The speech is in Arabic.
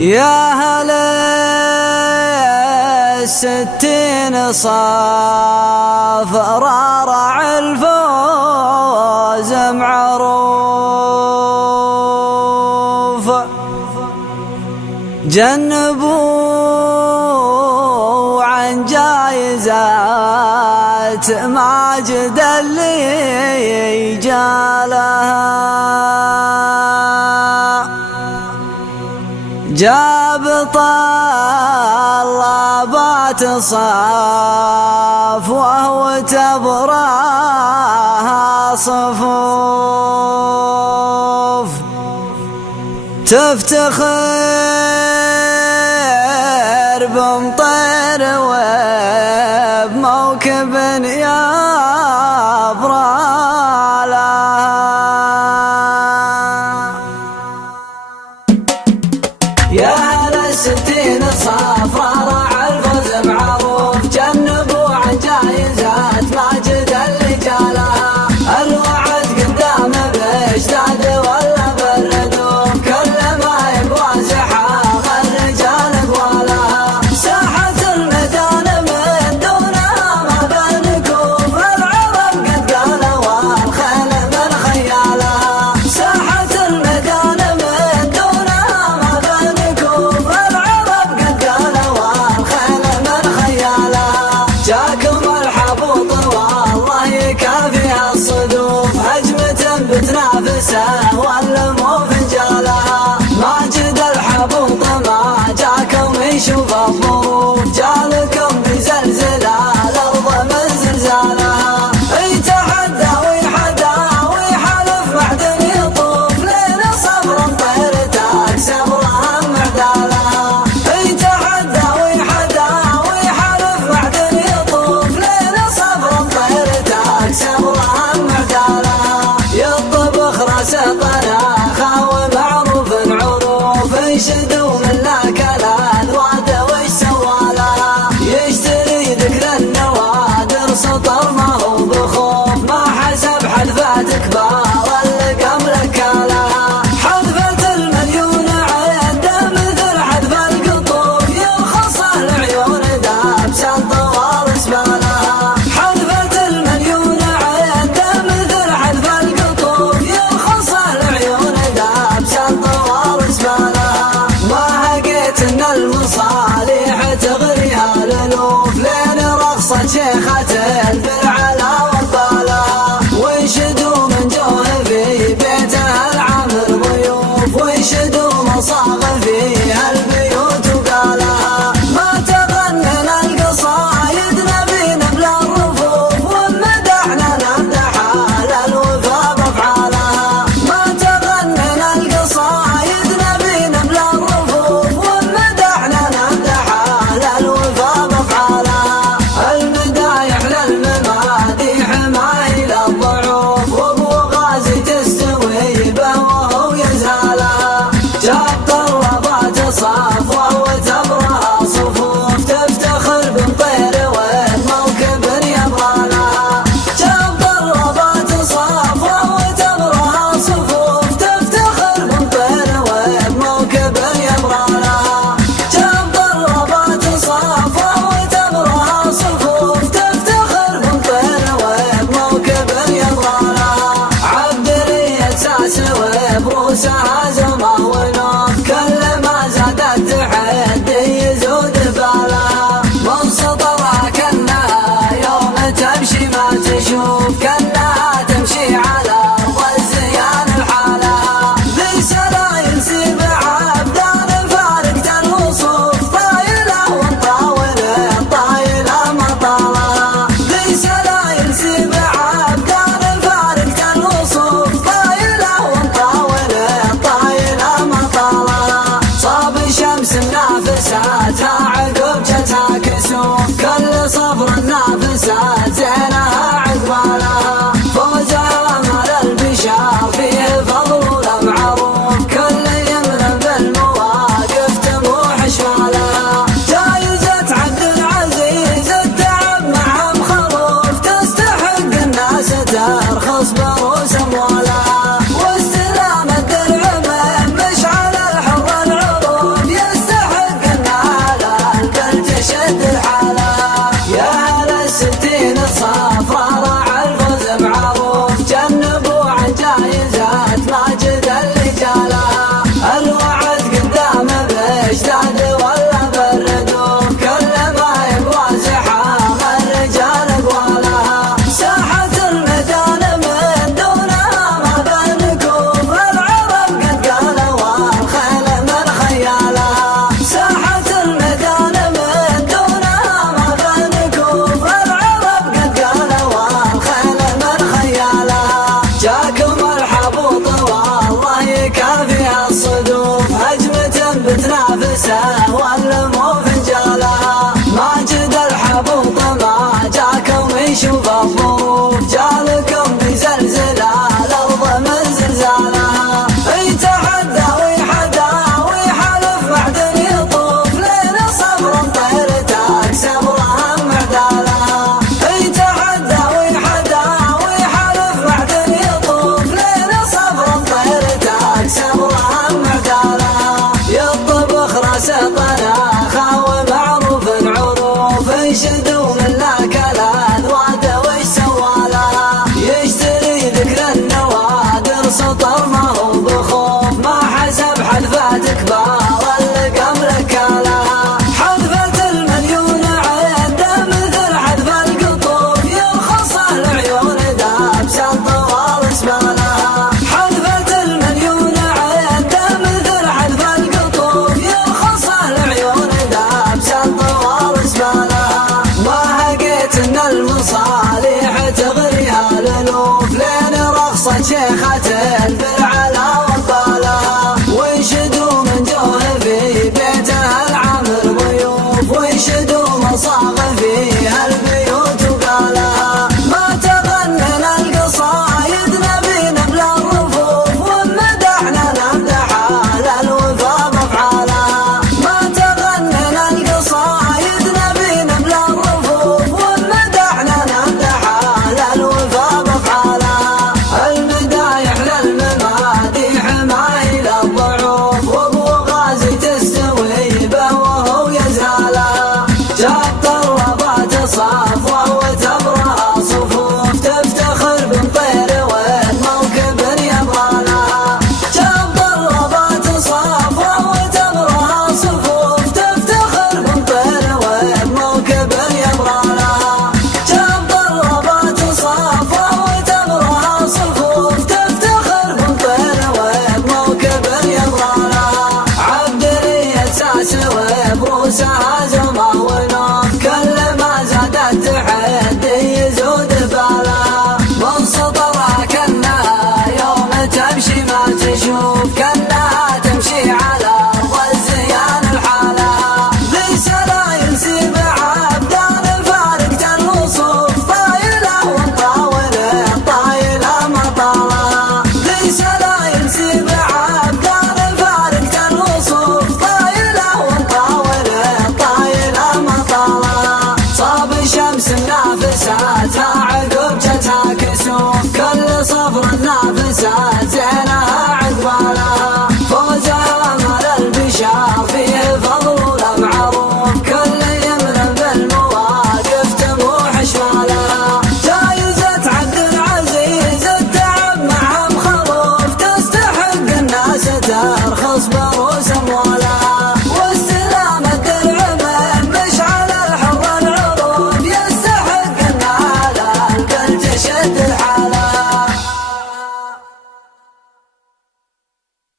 يا هل الستين صاف رارع الفوز معروف، جنبوا عن جايزات ماجد اللي جالها، جاب طلبات صاف وهو تبراها صفوف، تفتخر بمطير وبموكب يبرالها. يا هل الستين صاف رارع الفوز معروف، جنبوا عن جايزات ماجد اللي جالها، الوعد قدامه باشتاد ولا بالردوف، كل ما يقوى زحام الرجال قوالها، ساحة الميدان من دونها ما بالنكوف، العرب قد قالوا والخيل من خيالها، ساحة الميدان من دونها ما بالنكوف، العرب قد قالوا والخيل من خيالها، جاكم الحبوط والله يكافيها الصدوف، هجمة بتنافسه والمو فنجالها، ماجد الحبوط ما جاكم يشوف الظروف، جالكم بزلزلة الأرض من زلزالها، يتحدى ويحدى ويحلف معدن يطوف، لين صبر الطير تكسب رهم معدالها، يتحدى ويحدى ويحلف معدن يطوف، لين صبر الطير تكسب رهم معدالها، يطبخ راس طناخه ومعروف عروف، يشدوا من الاكلات واد وش سوالها، يشتري ذكر النوادر سطر ما هو بخوف، ما حسب حذفات كبار اللقم لكالها، حذفة المليون عنده مثل حذف القطوف، يرخصه العيون دابسا طوال اسبالها، حذفة المليون عنده مثل حذف القطوف، يرخصه العيون دابسا طوال اسبالها، ما هقيت ان المصالح تغريها الالوف، لين رخصت شيخة البرعلى وطالها، ويشدوا من جوه في بيتها العامر ضيوف، ويشدوا مصاغ فيها البيوت وقالها، ما تغنن القصايد نبينا بلا الرفوف، ومدحنا نمدح على الوفا بافعالها، ما تغنن القصايد نبينا بلا الرفوف، ومدحنا نمدح على الوفا بافعالها، المدايح للمماديح ما إلى الضعوف، وابو غازي تستوي به وهو يزهالها، جاب طلبات صاف وهو تبرها صفوف، تفتخر بمطير وبموكب يبرالها، جاب طلبات صاف وهو تبرها صفوف، تفتخر بمطير وبموكب يبرالها، جاب طلبات صاف وهو تبرها صفوف، تفتخر بمطير وبموكب يبرالها، عبد الريت ساس وبروسها زمه ونوف، بتنافسه والمو فنجالها. ماجد الحبوط ما جاكم يشوف الظروف، جالكم بزلزلة الأرض من زلزالها. يتحدى ويحدى ويحلف معدن يطوف، لين صبر طيرتك صبرها معدالها. يتحدى ويحدى ويحلف معدن يطوف، لين صبر طيرتك صبرها معدالها. يطبخ راس طناخة ومعروف عروف، يشدوا من الأكلات وش سوالها. يشتري ذكر النوادر سطر ما هو بخوف، ما حسب حذفات كبار اللي قبلك لها. حذفة المليون عنده مثل حذف القطوف، يرخصه العيون دابس الطوال اسمالها. حذفة المليون عنده مثل حذف القطوف، يرخصه العيون دابس الطوال اسمالها. ما هقيت ان المصالح تغريها الالوف، لين رخصت شيخة بالعلا وطالها. ويشدوا من جوه في بيتها العامر ضيوف، ويشدوا مصاغ فيها البيوت وقالها. ما تغنن القصايد نبينا بلا الرفوف، ومدحنا نمدح على الوفا بافعالها. ما تغنن القصايد نبينا بلا الرفوف، ومدحنا نمدح على الوفا بافعالها. المدايح للمماديح ما إلى الضعوف، وابو غازي تستوي به وهو يزهالها. جاب طلبات صفوة وتبرها صفوف، تفتخر بمطير والموكب يبغالها. جاب طلبات صفوة وتبرها صفوف، تفتخر بمطير والموكب يبغالها. جاب طلبات صفوة وتبرها صفوف، تفتخر بمطير والموكب يبغالها. عبد الريت ساس وبروسها